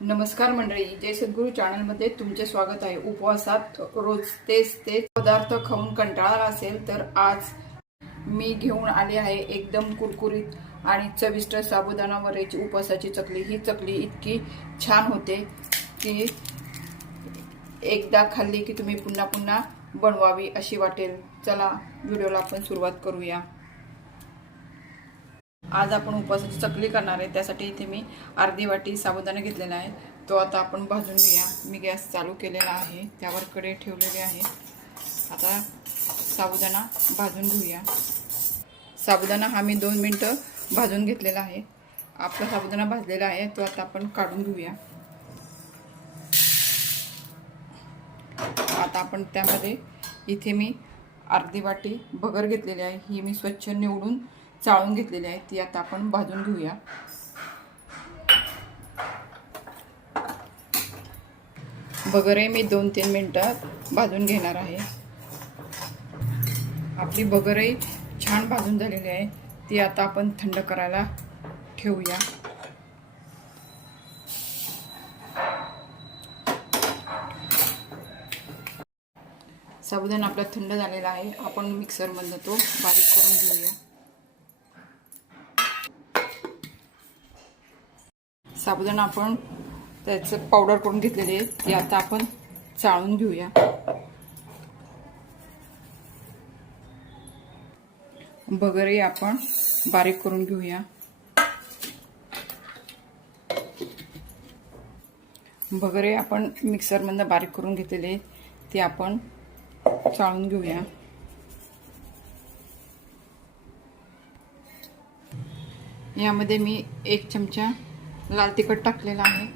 नमस्कार मंडळी, जय सद्गुरू चॅनलमध्ये तुमचे स्वागत आहे। उपवासात रोज तेच पदार्थ खाऊन कंटाळा असेल तर आज मी घेऊन आले आहे एकदम कुरकुरीत आणि चविष्ट साबुदाणा वड्याची उपवासाची चकली। ही चकली इतकी छान होते की एकदा खाल्ली की तुम्ही पुन्हा पुन्हा बनवावी अशी वाटेल। चला व्हिडिओला आपण सुरुवात करूया। आज आपण उपवासाची चकली करणार आहे, त्यासाठी इथे मी अर्धी वाटी साबुदाणा घेतलेला आहे। तो आता आपण भाजून घेऊया। मी गॅस चालू केलेला आहे, त्यावर कढई ठेवलेली आहे। आता साबुदाणा भाजून घेऊया। साबुदाणा हा मी 2 मिनिटं भाजून घेतलेला आहे। आपला साबुदाणा भाजलेला आहे, तो आता आपण काढून घेऊया। आता आपण त्यामध्ये इथे मी अर्धी वाटी भगर घेतलेली आहे। ही मी स्वच्छ निवडून चाळून घेतलेली आहे, ती आता आपण भाजून घेऊया। भगर मी 2-3 मिनिटं भाजून घेणार आहे। आपली भगर छान भाजून झालेली आहे, ती आता आपण थंड करायला ठेवूया। साबुदाणा आपला थंड झालेला आहे, आपण मिक्सरमधून तो बारीक करून घेऊया। साबुदाणा आपण त्याचं पावडर करून घेतलेली आहे, ती आता आपण चाळून घेऊया। भगर आपण बारीक करून घेऊया। भगर आपण मिक्सरमधून बारीक करून घेतलेली आहे, ती आपण चाळून घेऊया। यामध्ये मी 1 चमचा लाल तिखट टाकलेला आहे।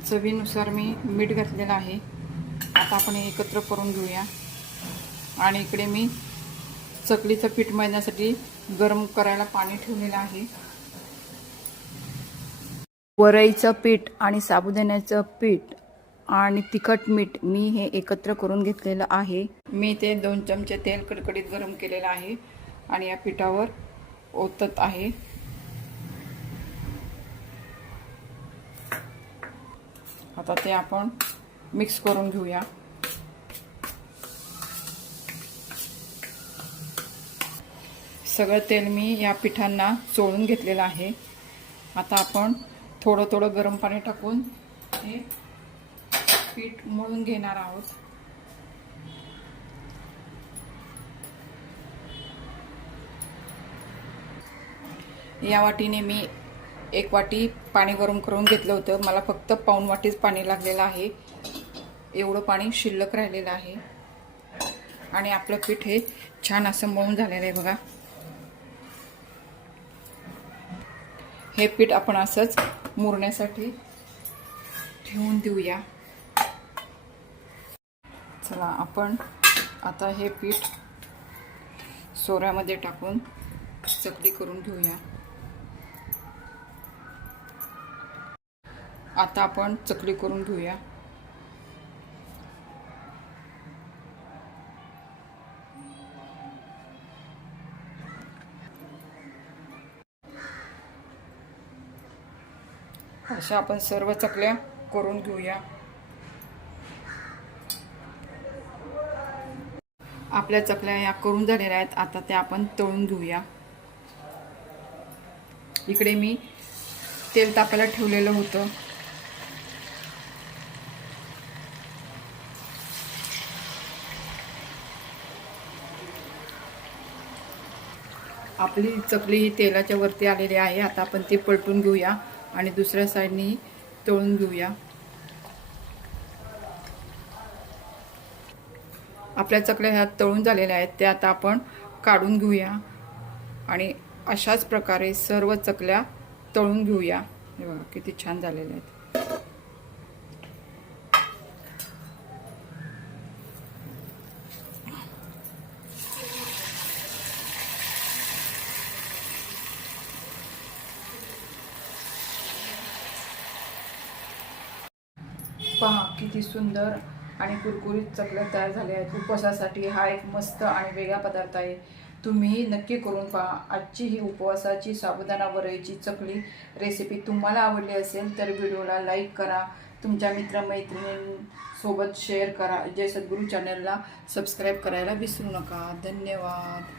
चवीनुसार मी मीठ घातलेलं आहे। आता आपण हे एकत्र करून घेऊया। आणि इकडे मी चकलीचं पीठ मळण्यासाठी गरम करायला पाणी ठेवलेलं आहे। वरईचं पीठ आणि साबुदाण्याचं पीठ आणि तिखट मीठ मी हे एकत्र करून घेतलेलं आहे। मी ते 2 चमचे तेल कडकडीत गरम केलेलं आहे आणि या पिठावर ओतत आहे। आता ते आपण मिक्स करून घेऊया। सगळं तेल मी या पिठांना चोळून घेतलेलं आहे। आता आपण थोडं थोडं गरम पाणी टाकून हे पीठ मळून घेणार आहोत। या वाटीने मी 1 वाटी पाणी गरम करून घेतलं होतं। मला फक्त पाऊण वाटीच पाणी लागलेलं आहे, एवढं पाणी शिल्लक राहिलेलं आहे। आणि आपलं पीठ हे छान असं मळून झालेलं आहे बघा। हे पीठ आपण असंच मुरण्यासाठी ठेवून देऊया। चला आपण आता हे पीठ सोऱ्यामध्ये टाकून चकली करून घेऊया। आता आपण चकली करून घेऊया। अशा आपण सर्व चकल्या करून घेऊया। आपल्या चकल्या या करून झालेल्या आहेत, आता त्या आपण तळून घेऊया। इकडे मी तेल तापायला ठेवलेलं होतं। आपली चकली ही तेलाच्या वरती आलेली आहे। आता आपण ती पलटून घेऊया आणि दुसऱ्या साईडने तळून घेऊया। आपल्या चकल्या ह्या तळून झालेल्या आहेत, त्या आता आपण काढून घेऊया आणि अशाच प्रकारे सर्व चकल्या तळून घेऊया। हे बघा किती छान झालेल्या आहेत। पहा किती सुंदर आणि कुरकुरीत चकल्या तयार झाल्या आहेत। उपवासासाठी हा एक मस्त आणि वेगळा पदार्थ आहे। तुम्ही नक्की करून पहा। आजची ही उपवासाची साबुदाणा वरईची चकली रेसिपी तुम्हाला आवडली असेल तर व्हिडिओला लाईक करा, तुमच्या मित्रमैत्रिणींसोबत शेअर करा। जय सद्गुरू चॅनलला सबस्क्राईब करायला विसरू नका। धन्यवाद।